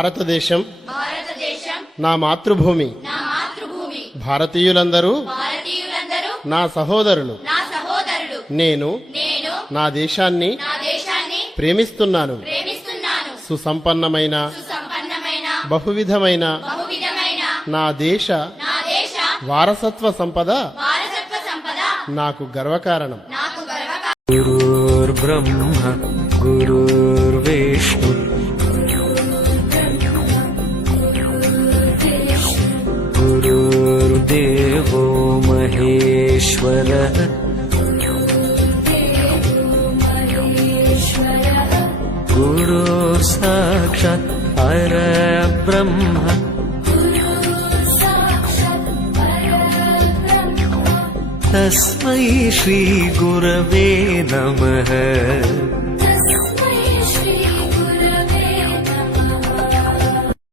భారతదేశం నా మాతృభూమి. భారతీయులందరూ నా సహోదరులు. నేను నా దేశాన్ని ప్రేమిస్తున్నాను. సుసంపన్నమైన బహువిధమైన నా దేశ వారసత్వ సంపద నాకు గర్వకారణం. గురుర్బ్రహ్మ గురుర్విష్ణు గురుర్దేవో మహేశ్వరః గురుర్ సాక్షాత్ పరబ్రహ్మ తస్మై శ్రీ గురవే నమః.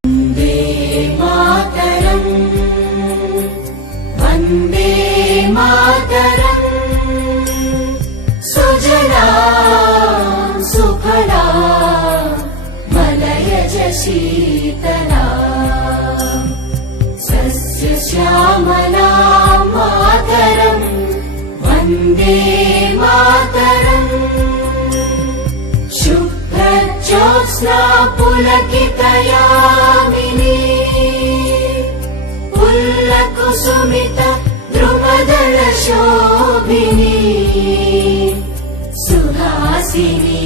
వందే మాతరం వందే మాతరం సుజలాం సుఫలాం మలయజ శీతలాం సస్యశ్యామలాం మాతరం వందే మాతరం. శుభ్రజ్యోత్స్నా పులకితయామినీ పుల్లకుసుమిత ద్రుమదళ శోభినీ సుహాసినీ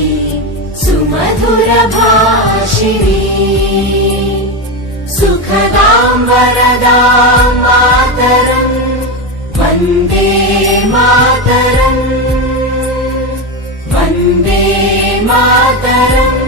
సుమధుర భాషిణీ సుఖదాం వరదాం మాతరం వందే మాతరం వందే మాతరం.